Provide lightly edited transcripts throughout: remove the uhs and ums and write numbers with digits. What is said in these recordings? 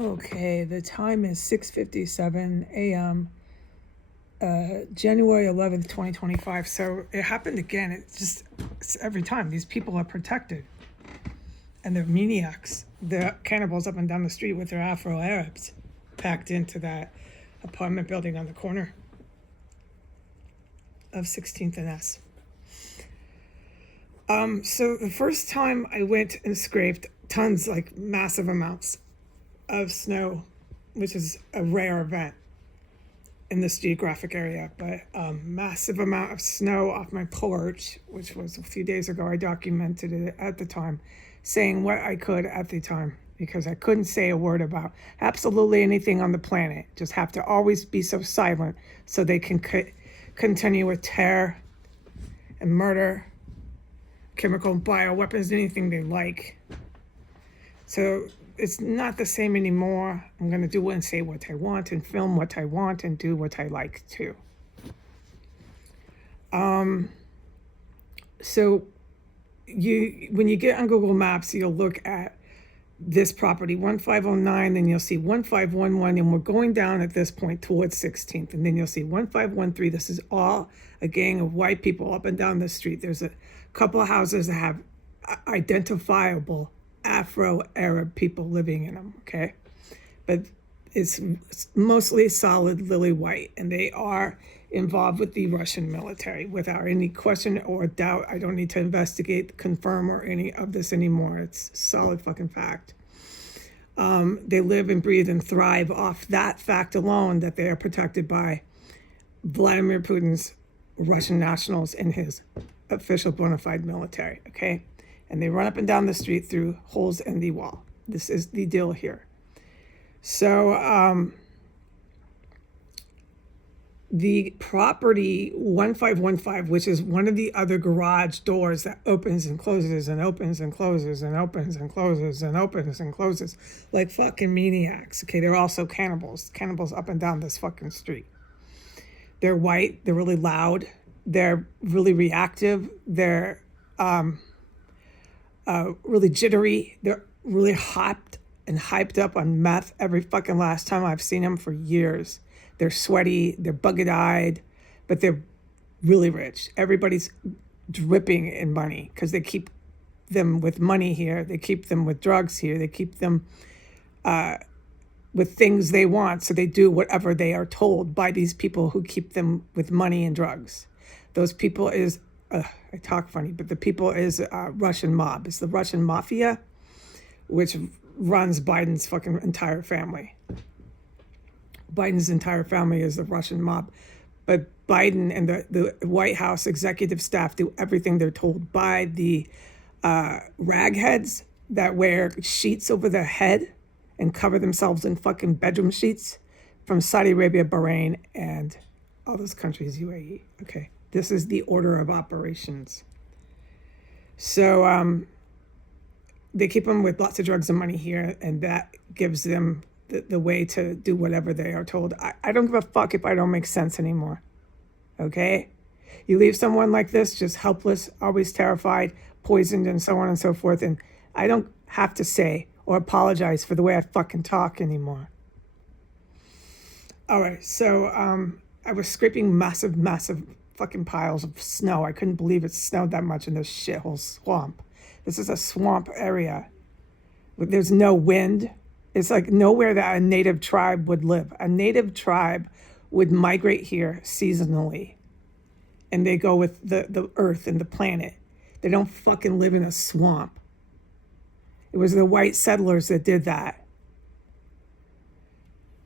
Okay, the time is 6:57 a.m. January 11th, 2025. So it happened again. It's every time. These people are protected. And they're maniacs. They're cannibals up and down the street with their Afro Arabs packed into that apartment building on the corner of 16th and S. So the first time I went and scraped tons, like massive amounts of snow, which is a rare event in this geographic area, but massive amount of snow off my porch, which was a few days ago. I documented it at the time, saying what I could at the time because I couldn't say a word about absolutely anything on the planet. Just have to always be so silent so they can continue with terror and murder, chemical bioweapons, anything they like. So it's not the same anymore. I'm going to do and say what I want and film what I want and do what I like to. So when you get on Google Maps, you'll look at this property, 1509, then you'll see 1511, and we're going down at this point towards 16th, and then you'll see 1513. This is all a gang of white people up and down the street. There's a couple of houses that have identifiable Afro-Arab people living in them, okay? But it's mostly solid lily white, and they are involved with the Russian military. Without any question or doubt, I don't need to investigate, confirm, or any of this anymore. It's solid fucking fact. They live and breathe and thrive off that fact alone, that they are protected by Vladimir Putin's Russian nationals and his official bona fide military, okay? And they run up and down the street through holes in the wall. This is the deal here. So the property 1515, which is one of the other garage doors that opens and closes and opens and closes and opens and closes and opens and closes like fucking maniacs. Okay, they're also cannibals up and down this fucking street. They're white, they're really loud, they're really reactive, they're really jittery, they're really hopped and hyped up on meth every fucking last time I've seen them for years. They're sweaty, they're buggered-eyed, but they're really rich. Everybody's dripping in money because they keep them with money here. They keep them with drugs here. They keep them with things they want. So they do whatever they are told by these people who keep them with money and drugs. Those people is, I talk funny, but the people is Russian mob. It's the Russian mafia, which runs Biden's fucking entire family. Biden's entire family is the Russian mob. But Biden and the White House executive staff do everything they're told by the ragheads that wear sheets over their head and cover themselves in fucking bedroom sheets from Saudi Arabia, Bahrain, and all those countries, UAE. Okay, this is the order of operations. So they keep them with lots of drugs and money here, and that gives them the way to do whatever they are told. I don't give a fuck if I don't make sense anymore, okay? You leave someone like this, just helpless, always terrified, poisoned, and so on and so forth, and I don't have to say or apologize for the way I fucking talk anymore. All right, so I was scraping massive fucking piles of snow. I couldn't believe it snowed that much in this shithole swamp. This is a swamp area. There's no wind. It's like nowhere that a native tribe would live. A native tribe would migrate here seasonally, and they go with the earth and the planet. They don't fucking live in a swamp. It was the white settlers that did that.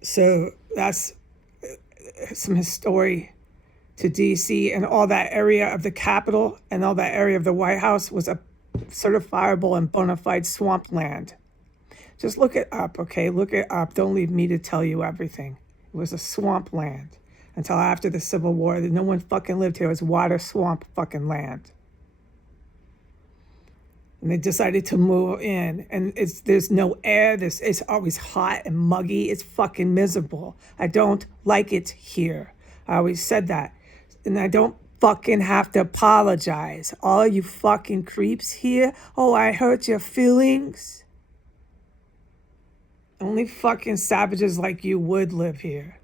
So that's some history to DC, and all that area of the Capitol and all that area of the White House was a certifiable and bona fide swampland. Just look it up, okay? Look it up. Don't leave me to tell you everything. It was a swampland until after the Civil War. No one fucking lived here. It was water, swamp, fucking land. And they decided to move in, and there's no air. It's always hot and muggy. It's fucking miserable. I don't like it here. I always said that. And I don't fucking have to apologize. All you fucking creeps here, oh, I hurt your feelings. Only fucking savages like you would live here.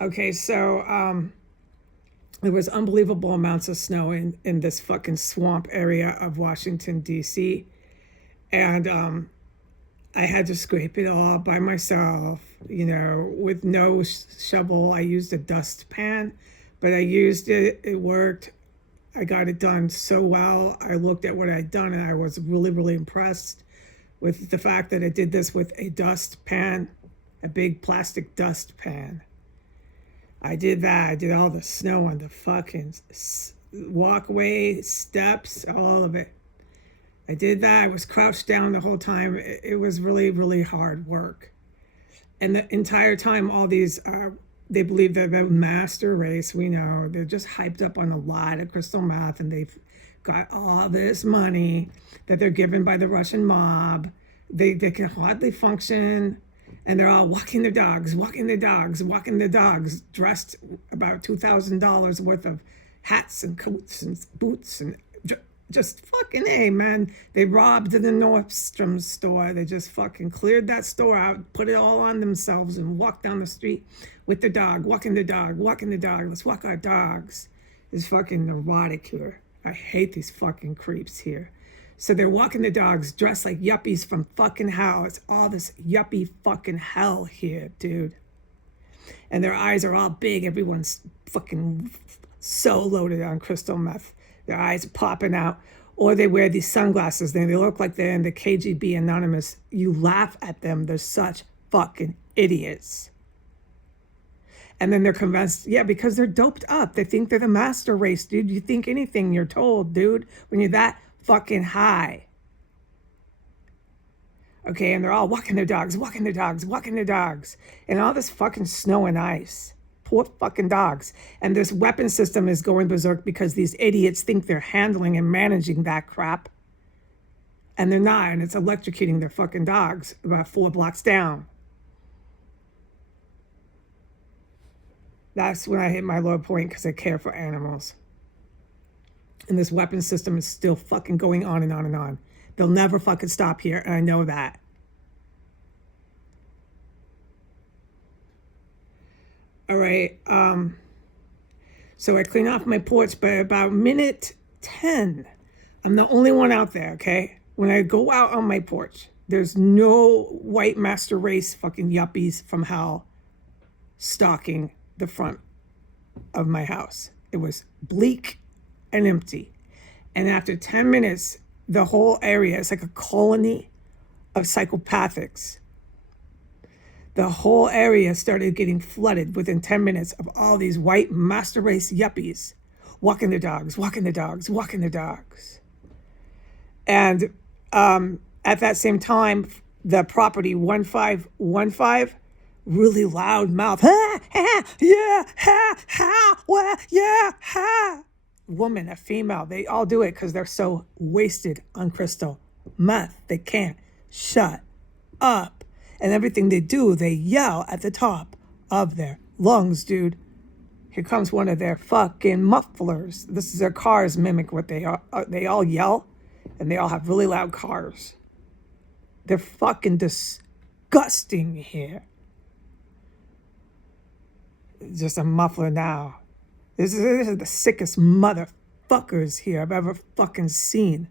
Okay, so there was unbelievable amounts of snow in this fucking swamp area of Washington, D.C. And I had to scrape it all by myself, with no shovel. I used a dustpan, but I used it. It worked. I got it done so well. I looked at what I'd done and I was really, really impressed with the fact that I did this with a dustpan, a big plastic dustpan. I did that. I did all the snow on the fucking walkway, steps, all of it. I did that. I was crouched down the whole time. It was really, really hard work. And the entire time, all these, they believe they're the master race. We know they're just hyped up on a lot of crystal meth, and they've got all this money that they're given by the Russian mob. They can hardly function, and they're all walking their dogs, dressed about $2,000 worth of hats and coats and boots and just fucking A, man. They robbed the Nordstrom store. They just fucking cleared that store out, put it all on themselves, and walked down the street with the dog, walking the dog. Let's walk our dogs. It's fucking neurotic here. I hate these fucking creeps here. So they're walking the dogs dressed like yuppies from fucking hell. It's all this yuppie fucking hell here, dude. And their eyes are all big. Everyone's fucking so loaded on crystal meth. Their eyes are popping out. Or they wear these sunglasses. They look like they're in the KGB Anonymous. You laugh at them. They're such fucking idiots. And then they're convinced, because they're doped up. They think they're the master race, dude. You think anything you're told, dude, when you're that fucking high. Okay, and they're all walking their dogs. And all this fucking snow and ice. Poor fucking dogs. And this weapon system is going berserk because these idiots think they're handling and managing that crap. And they're not, and it's electrocuting their fucking dogs about 4 blocks down. That's when I hit my low point because I care for animals. And this weapon system is still fucking going on and on and on. They'll never fucking stop here, and I know that. All right. So I clean off my porch, but about minute 10, I'm the only one out there, okay? When I go out on my porch, there's no white master race fucking yuppies from hell stalking the front of my house. It was bleak and empty. And after 10 minutes, the whole area is like a colony of psychopathics. The whole area started getting flooded within 10 minutes of all these white master race yuppies walking their dogs. And at that same time, the property 1515, really loud mouth, woman, a female, they all do it because they're so wasted on crystal meth. They can't shut up. And everything they do, they yell at the top of their lungs, dude. Here comes one of their fucking mufflers. This is their cars mimic what they are. They all yell, and they all have really loud cars. They're fucking disgusting here. Just a muffler now. This is the sickest motherfuckers here I've ever fucking seen.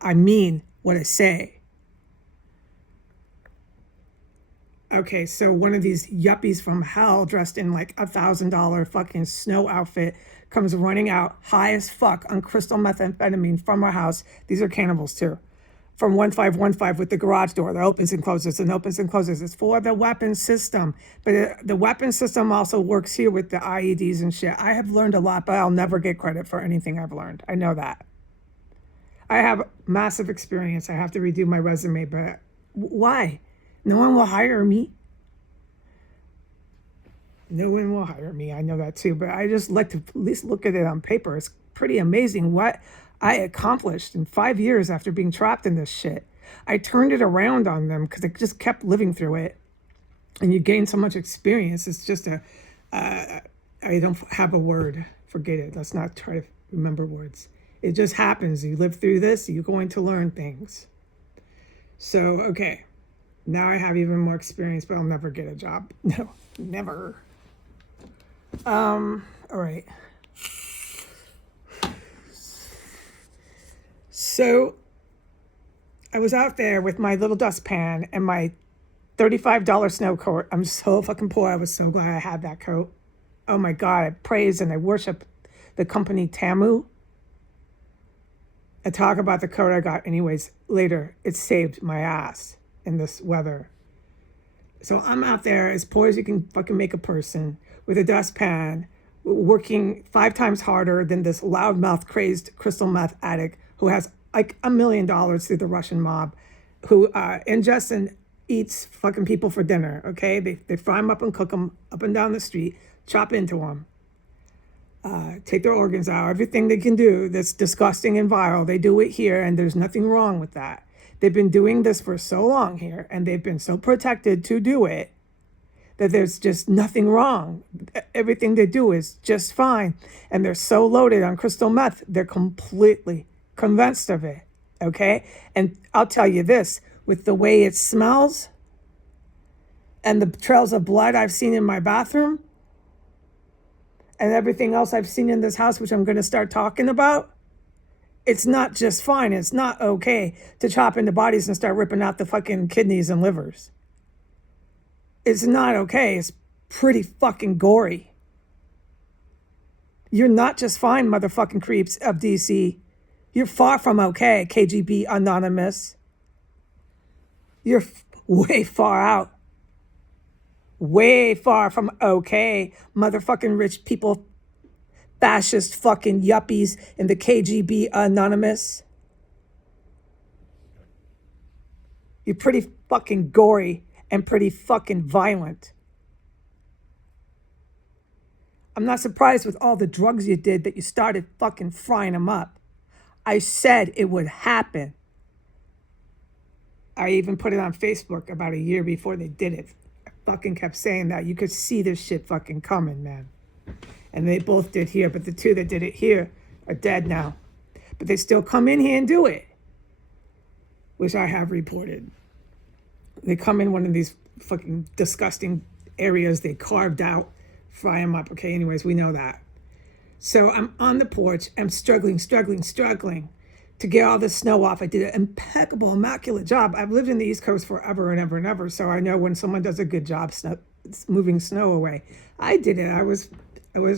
I mean what I say. Okay, so one of these yuppies from hell dressed in like $1,000 fucking snow outfit comes running out high as fuck on crystal methamphetamine from our house. These are cannibals too. From 1515 with the garage door that opens and closes and opens and closes. It's for the weapon system. But the weapon system also works here with the IEDs and shit. I have learned a lot, but I'll never get credit for anything I've learned. I know that. I have massive experience. I have to redo my resume, but why? No one will hire me. No one will hire me. I know that too. But I just like to at least look at it on paper. It's pretty amazing what I accomplished in 5 years after being trapped in this shit. I turned it around on them because I just kept living through it. And you gain so much experience. It's just I don't have a word. Forget it. Let's not try to remember words. It just happens. You live through this, you're going to learn things. So, okay. Now I have even more experience, but I'll never get a job. No, never. All right. So I was out there with my little dustpan and my $35 snow coat. I'm so fucking poor. I was so glad I had that coat. Oh my God, I praise and I worship the company Tamu. I talk about the coat I got anyways later. It saved my ass in this weather. So I'm out there as poor as you can fucking make a person with a dustpan, working 5 times harder than this loudmouth crazed crystal meth addict who has like $1 million through the Russian mob, who ingests and eats fucking people for dinner. Okay, they fry them up and cook them up and down the street, chop into them, take their organs out, everything they can do that's disgusting and vile. They do it here, and there's nothing wrong with that. They've been doing this for so long here, and they've been so protected to do it that there's just nothing wrong. Everything they do is just fine. And they're so loaded on crystal meth, they're completely convinced of it. Okay? And I'll tell you this, with the way it smells and the trails of blood I've seen in my bathroom and everything else I've seen in this house, which I'm going to start talking about, it's not just fine. It's not okay to chop into bodies and start ripping out the fucking kidneys and livers. It's not okay. It's pretty fucking gory. You're not just fine, motherfucking creeps of DC. You're far from okay, KGB Anonymous. You're way far out. Way far from okay, motherfucking rich people, fascist fucking yuppies in the KGB Anonymous. You're pretty fucking gory and pretty fucking violent. I'm not surprised with all the drugs you did that you started fucking frying them up. I said it would happen. I even put it on Facebook about a year before they did it. I fucking kept saying that. You could see this shit fucking coming, man. And they both did here, but the 2 that did it here are dead now. But they still come in here and do it, which I have reported. They come in one of these fucking disgusting areas they carved out, fry them up. Okay, anyways, we know that. So I'm on the porch. I'm struggling to get all the snow off. I did an impeccable, immaculate job. I've lived in the East Coast forever and ever and ever, so I know when someone does a good job moving snow away. I did it. I was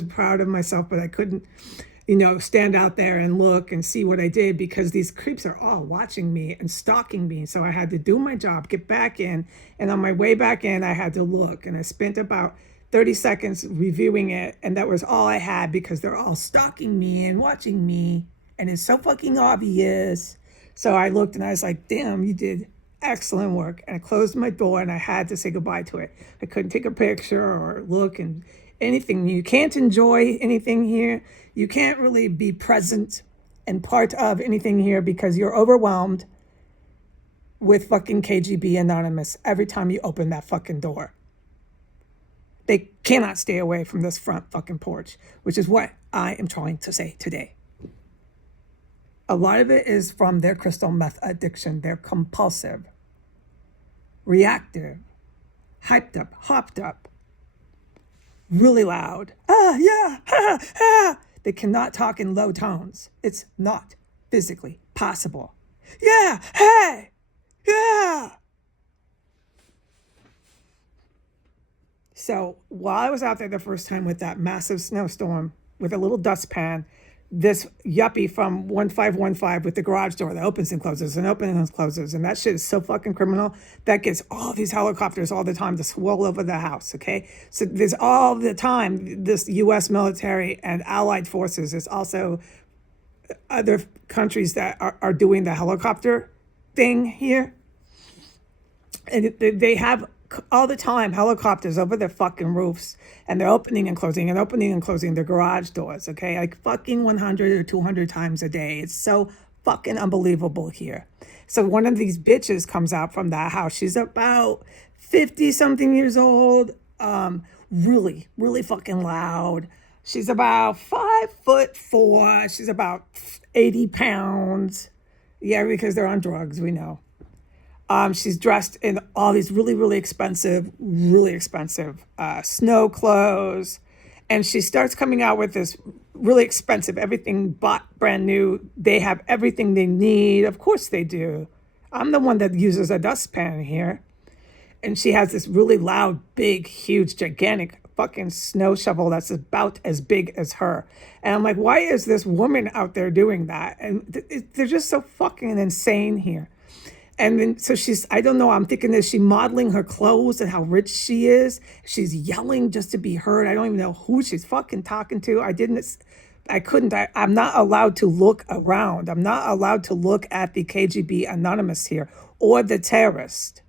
proud of myself, but I couldn't, stand out there and look and see what I did because these creeps are all watching me and stalking me. So I had to do my job, get back in, and on my way back in, I had to look, and I spent about 30 seconds reviewing it, and that was all I had because they're all stalking me and watching me, and it's so fucking obvious. So I looked and I was like, damn, you did excellent work. And I closed my door and I had to say goodbye to it. I couldn't take a picture or look and anything. You can't enjoy anything here. You can't really be present and part of anything here because you're overwhelmed with fucking KGB Anonymous every time you open that fucking door. They cannot stay away from this front fucking porch, which is what I am trying to say today. A lot of it is from their crystal meth addiction. They're compulsive, reactive, hyped up, hopped up, really loud. Yeah, ha, ha. They cannot talk in low tones. It's not physically possible. Yeah, hey, yeah. So while I was out there the first time with that massive snowstorm with a little dustpan, this yuppie from 1515 with the garage door that opens and closes and opens and closes, and that shit is so fucking criminal, that gets all these helicopters all the time to swirl over the house, okay? So there's all the time this U.S. military and allied forces. There's also other countries that are doing the helicopter thing here. And they have all the time helicopters over their fucking roofs, and they're opening and closing their garage doors, okay? Like fucking 100 or 200 times a day. It's so fucking unbelievable here. So one of these bitches comes out from that house. She's about 50 something years old, really, really fucking loud. She's about 5'4". She's about 80 pounds. Yeah, because they're on drugs, we know. She's dressed in all these really expensive snow clothes. And she starts coming out with this really expensive, everything bought brand new. They have everything they need. Of course they do. I'm the one that uses a dustpan here. And she has this really loud, big, huge, gigantic fucking snow shovel that's about as big as her. And I'm like, why is this woman out there doing that? And they're just so fucking insane here. And then, so she's, I don't know, I'm thinking, is she modeling her clothes and how rich she is? She's yelling just to be heard. I don't even know who she's fucking talking to. I'm not allowed to look around. I'm not allowed to look at the KGB anonymous here or the terrorist.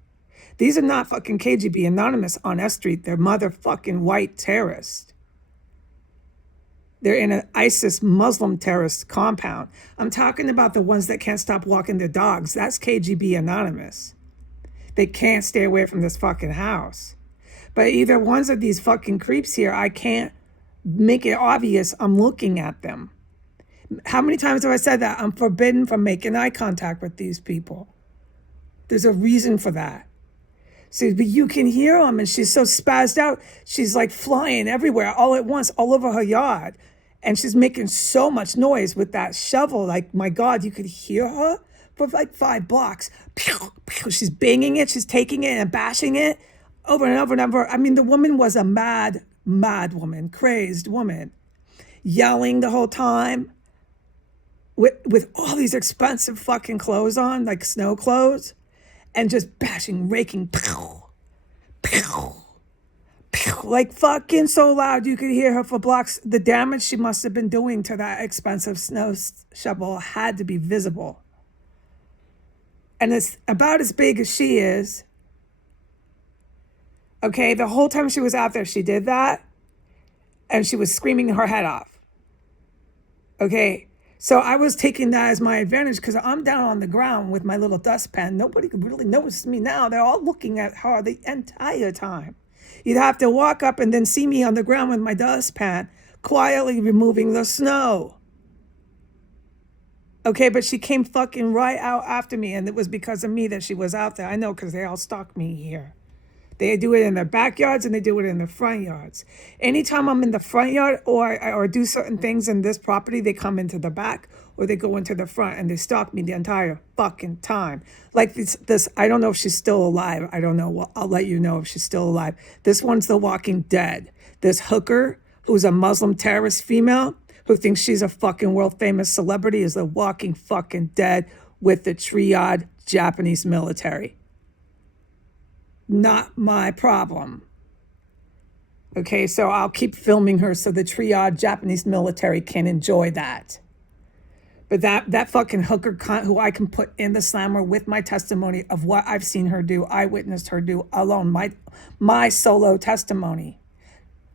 These are not fucking KGB anonymous on S Street. They're motherfucking white terrorists. They're in an ISIS Muslim terrorist compound. I'm talking about the ones that can't stop walking their dogs. That's KGB anonymous. They can't stay away from this fucking house. But either ones of these fucking creeps here, I can't make it obvious I'm looking at them. How many times have I said that? I'm forbidden from making eye contact with these people. There's a reason for that. See, but you can hear them, and she's so spazzed out. She's like flying everywhere all at once, all over her yard. And she's making so much noise with that shovel. Like, my God, you could hear her for like 5 blocks. Pew, pew. She's banging it. She's taking it and bashing it over and over and over. I mean, the woman was a mad woman, crazed woman, yelling the whole time with all these expensive fucking clothes on, like snow clothes, and just bashing, raking, pew, pew, pew, like fucking so loud you could hear her for blocks. The damage she must have been doing to that expensive snow shovel had to be visible. And it's about as big as she is. Okay, the whole time she was out there, she did that, and she was screaming her head off. Okay, so I was taking that as my advantage because I'm down on the ground with my little dustpan. Nobody could really notice me now. They're all looking at her the entire time. You'd have to walk up and then see me on the ground with my dustpan, quietly removing the snow. Okay, but she came fucking right out after me, and it was because of me that she was out there. I know, because they all stalk me here. They do it in their backyards and they do it in their front yards. Anytime I'm in the front yard or do certain things in this property, they come into the back or they go into the front and they stalk me the entire fucking time. Like this, I don't know if she's still alive. I don't know. Well, I'll let you know if she's still alive. This one's The Walking Dead. This hooker, who's a Muslim terrorist female, who thinks she's a fucking world famous celebrity, is The Walking fucking Dead with the triad Japanese military. Not my problem. Okay, so I'll keep filming her so the triad Japanese military can enjoy that. But that fucking hooker cunt who I can put in the slammer with my testimony of what I've seen her do, I witnessed her do alone, my solo testimony,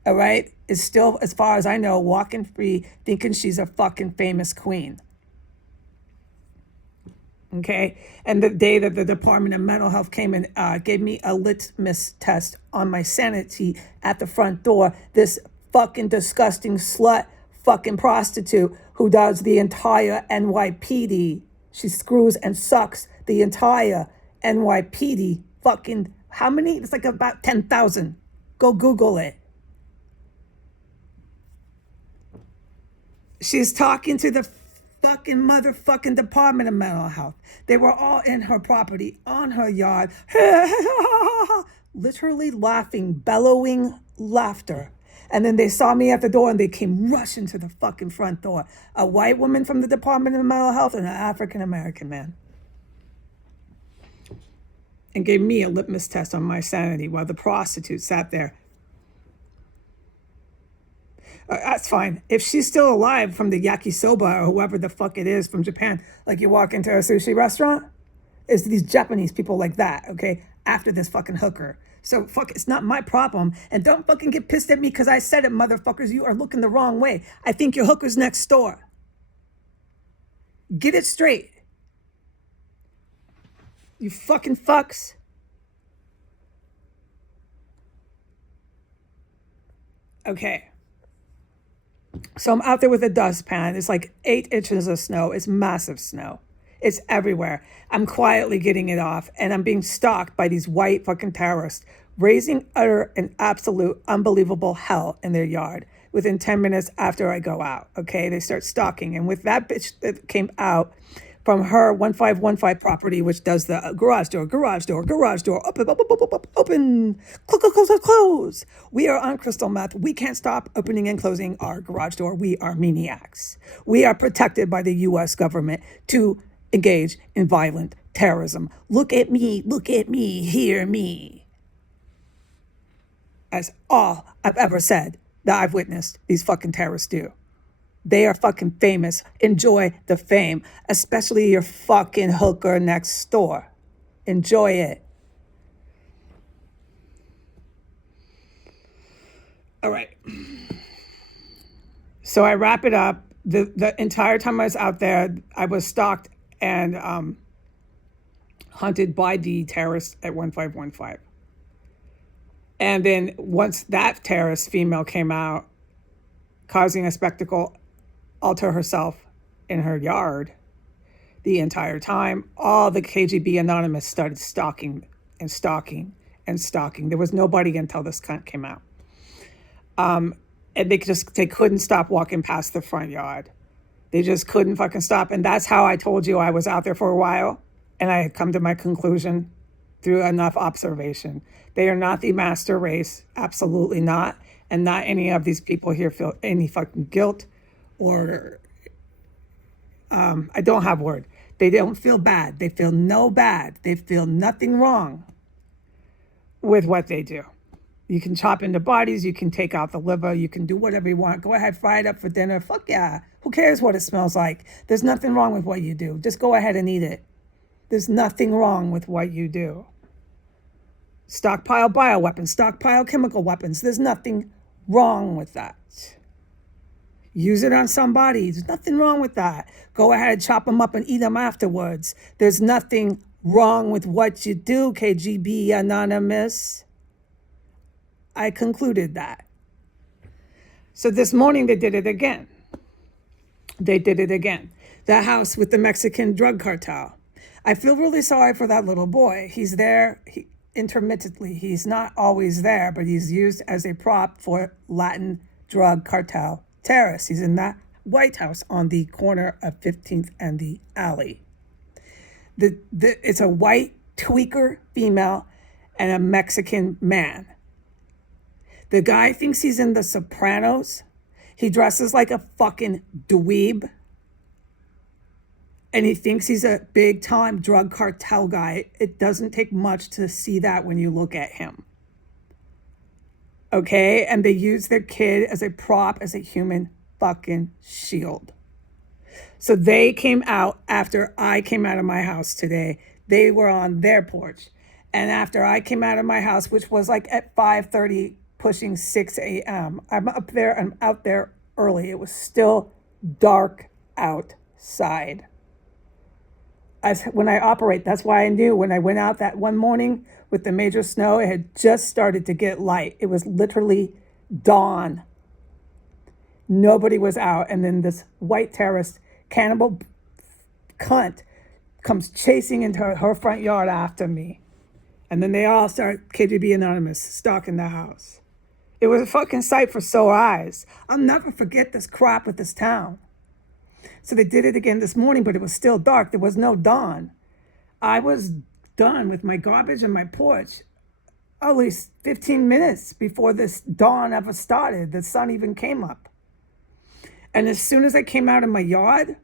all right, is still, as far as I know, walking free, thinking she's a fucking famous queen. Okay, and the day that the Department of Mental Health came and gave me a litmus test on my sanity at the front door, this fucking disgusting slut fucking prostitute who does the entire NYPD, she screws and sucks the entire NYPD fucking, how many? It's like about 10,000. Go Google it. She's talking to the fucking motherfucking Department of Mental Health. They were all in her property, on her yard, literally laughing, bellowing laughter. And then they saw me at the door and they came rushing to the fucking front door. A white woman from the Department of Mental Health and an African-American man. And gave me a litmus test on my sanity while the prostitute sat there. That's fine. If she's still alive from the yakisoba or whoever the fuck it is from Japan, like you walk into a sushi restaurant, it's these Japanese people like that, okay, after this fucking hooker. So fuck, it's not my problem. And don't fucking get pissed at me because I said it, motherfuckers. You are looking the wrong way. I think your hooker's next door. Get it straight. You fucking fucks. Okay. So I'm out there with a dustpan. It's like 8 inches of snow. It's massive snow. It's everywhere. I'm quietly getting it off, and I'm being stalked by these white fucking terrorists, raising utter and absolute unbelievable hell in their yard within 10 minutes after I go out. Okay, they start stalking. And with that bitch that came out from her 1515 property, which does the garage door, open, open, close. We are on crystal meth. We can't stop opening and closing our garage door. We are maniacs. We are protected by the U.S. government to engage in violent terrorism. Look at me, hear me. That's all I've ever said that I've witnessed these fucking terrorists do. They are fucking famous. Enjoy the fame, especially your fucking hooker next door. Enjoy it. All right. So I wrap it up. The entire time I was out there, I was stalked and hunted by the terrorists at 1515. And then once that terrorist female came out, causing a spectacle all to herself in her yard the entire time, all the KGB anonymous started stalking and stalking and stalking. There was nobody until this cunt came out. And they couldn't stop walking past the front yard. They just couldn't fucking stop. And that's how I told you I was out there for a while. And I had come to my conclusion through enough observation. They are not the master race. Absolutely not. And not any of these people here feel any fucking guilt or I don't have word. They don't feel bad. They feel no bad. They feel nothing wrong with what they do. You can chop into bodies. You can take out the liver. You can do whatever you want. Go ahead, fry it up for dinner. Fuck yeah. Who cares what it smells like? There's nothing wrong with what you do. Just go ahead and eat it. There's nothing wrong with what you do. Stockpile bioweapons, stockpile chemical weapons. There's nothing wrong with that. Use it on somebody. There's nothing wrong with that. Go ahead, chop them up and eat them afterwards. There's nothing wrong with what you do, KGB Anonymous. I concluded that. So this morning they did it again. That house with the Mexican drug cartel. I feel really sorry for that little boy. He's there intermittently. He's not always there, but he's used as a prop for Latin drug cartel terrorists. He's in that White House on the corner of 15th and the alley. It's a white tweaker female and a Mexican man. The guy thinks he's in The Sopranos. He dresses like a fucking dweeb. And he thinks he's a big-time drug cartel guy. It doesn't take much to see that when you look at him. Okay? And they use their kid as a prop, as a human fucking shield. So they came out after I came out of my house today. They were on their porch. And after I came out of my house, which was like at 5:30, pushing 6 a.m., I'm out there early. It was still dark outside. When I operate, that's why I knew when I went out that one morning with the major snow, it had just started to get light. It was literally dawn. Nobody was out. And then this white terrorist, cannibal cunt, comes chasing into her front yard after me. And then they all start, KGB Anonymous, stalking the house. It was a fucking sight for sore eyes. I'll never forget this crap with this town. So they did it again this morning, but it was still dark. There was no dawn. I was done with my garbage and my porch at least 15 minutes before this dawn ever started. The sun even came up. And as soon as I came out of my yard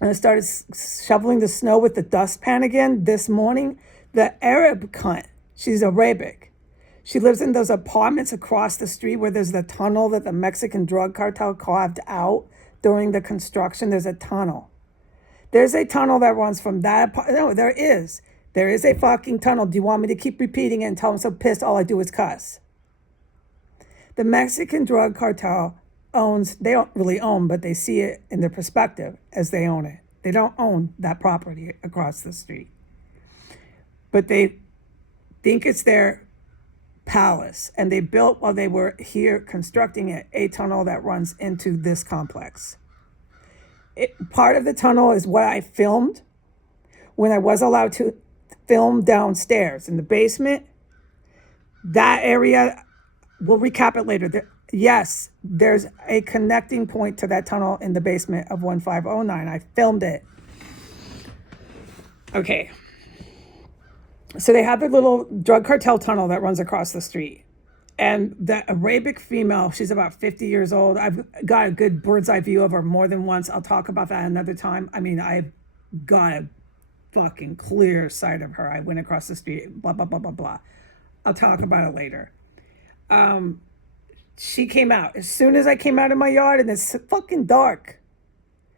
and I started shoveling the snow with the dustpan again this morning, the Arab cunt, she's Arabic. She lives in those apartments across the street where there's the tunnel that the Mexican drug cartel carved out during the construction. There's a tunnel. There's a tunnel that runs from that. No, there is. There is a fucking tunnel. Do you want me to keep repeating it until I'm so pissed all I do is cuss? The Mexican drug cartel they don't really own, but they see it in their perspective as they own it. They don't own that property across the street. But they think it's their palace. And they built, while they were here constructing it, a tunnel that runs into this complex. Part of the tunnel is what I filmed when I was allowed to film downstairs in the basement. That area, we'll recap it later. Yes, there's a connecting point to that tunnel in the basement of 1509. I filmed it. Okay. So they have the little drug cartel tunnel that runs across the street. And the Arabic female, she's about 50 years old. I've got a good bird's eye view of her more than once. I'll talk about that another time. I mean, I've got a fucking clear sight of her. I went across the street, blah, blah, blah, blah, blah. I'll talk about it later. She came out. As soon as I came out of my yard, and it's fucking dark.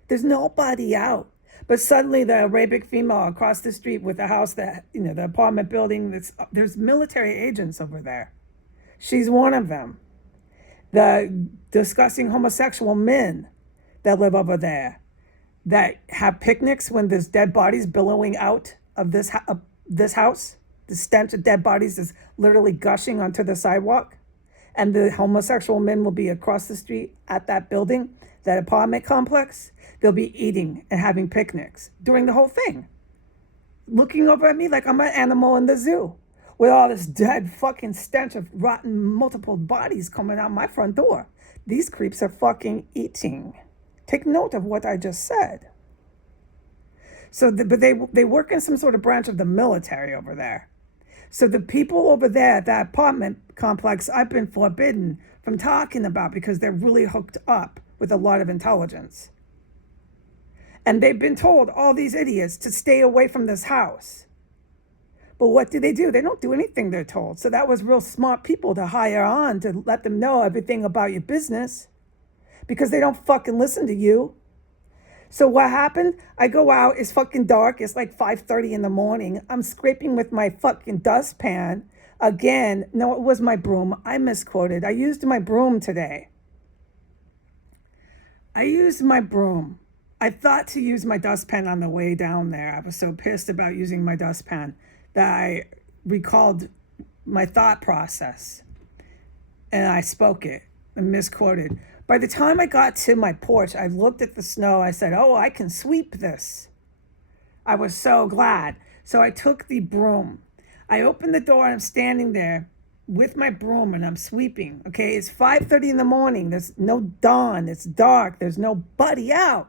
There's nobody out. But suddenly the Arabic female across the street with the house that, the apartment building, there's military agents over there. She's one of them. The disgusting homosexual men that live over there that have picnics when there's dead bodies billowing out of this house. The stench of dead bodies is literally gushing onto the sidewalk. And the homosexual men will be across the street at that building, that apartment complex. They'll be eating and having picnics during the whole thing. Looking over at me like I'm an animal in the zoo with all this dead fucking stench of rotten multiple bodies coming out my front door. These creeps are fucking eating. Take note of what I just said. So, but they work in some sort of branch of the military over there. So the people over there at that apartment complex, I've been forbidden from talking about because they're really hooked up with a lot of intelligence. And they've been told, all these idiots, to stay away from this house. But what do? They don't do anything they're told. So that was real smart people to hire on to let them know everything about your business because they don't fucking listen to you. So what happened? I go out, it's fucking dark. It's like 5:30 in the morning. I'm scraping with my fucking dustpan. Again, no, it was my broom. I misquoted. I used my broom today. I used my broom. I thought to use my dustpan on the way down there. I was so pissed about using my dustpan that I recalled my thought process and I spoke it and misquoted. By the time I got to my porch, I looked at the snow. I said, oh, I can sweep this. I was so glad. So I took the broom. I opened the door and I'm standing there with my broom and I'm sweeping. Okay, it's 5:30 in the morning. There's no dawn. It's dark. There's nobody out.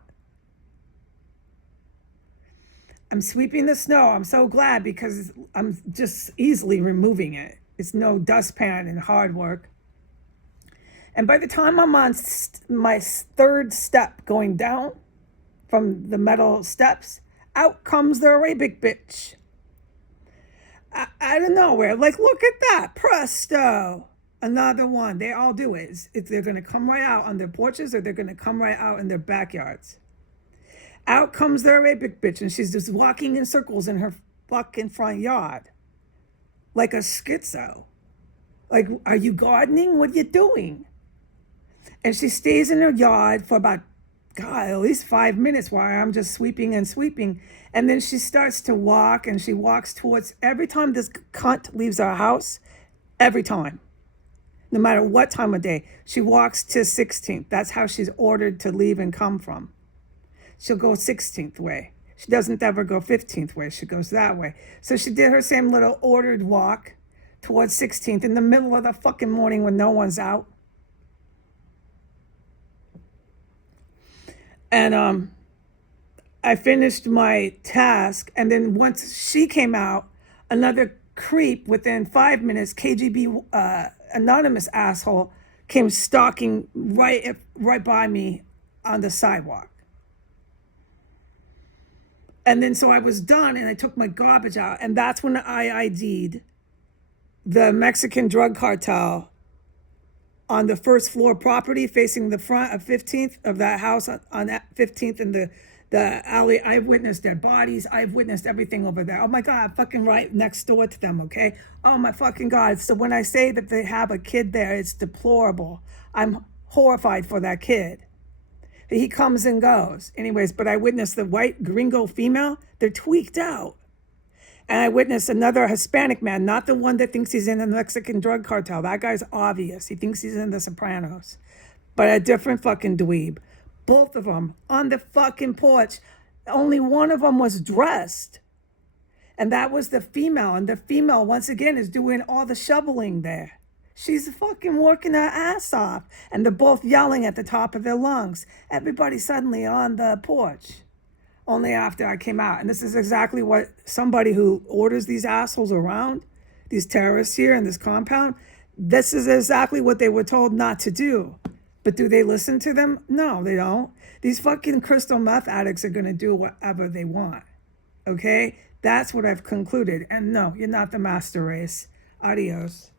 I'm sweeping the snow. I'm so glad because I'm just easily removing it. It's no dustpan and hard work. And by the time I'm on my third step going down from the metal steps, out comes the Arabic bitch. Out of nowhere. Like, look at that. Presto. Another one. They all do it. They're going to come right out on their porches or they're going to come right out in their backyards. Out comes the Arabic bitch, and she's just walking in circles in her fucking front yard. Like a schizo. Like, are you gardening? What are you doing? And she stays in her yard for about, God, at least 5 minutes while I'm just sweeping and sweeping. And then she starts to walk, and she walks towards, every time this cunt leaves our house, every time, no matter what time of day, she walks to 16th. That's how she's ordered to leave and come from. She'll go 16th way. She doesn't ever go 15th way. She goes that way. So she did her same little ordered walk towards 16th in the middle of the fucking morning when no one's out. And I finished my task. And then once she came out, another creep within 5 minutes, KGB anonymous asshole, came stalking right by me on the sidewalk. And then so I was done and I took my garbage out. And that's when I ID'd the Mexican drug cartel on the first floor property facing the front of 15th of that house on that 15th in the alley. I've witnessed dead bodies. I've witnessed everything over there. Oh my God, fucking right next door to them, okay? Oh my fucking God. So when I say that they have a kid there, it's deplorable. I'm horrified for that kid. He comes and goes. Anyways, but I witnessed the white gringo female. They're tweaked out. And I witnessed another Hispanic man, not the one that thinks he's in the Mexican drug cartel. That guy's obvious. He thinks he's in the Sopranos. But a different fucking dweeb. Both of them on the fucking porch. Only one of them was dressed. And that was the female. And the female, once again, is doing all the shoveling there. She's fucking working her ass off. And they're both yelling at the top of their lungs. Everybody suddenly on the porch. Only after I came out. And this is exactly what somebody who orders these assholes around, these terrorists here in this compound, this is exactly what they were told not to do. But do they listen to them? No, they don't. These fucking crystal meth addicts are going to do whatever they want. Okay? That's what I've concluded. And no, you're not the master race. Adios.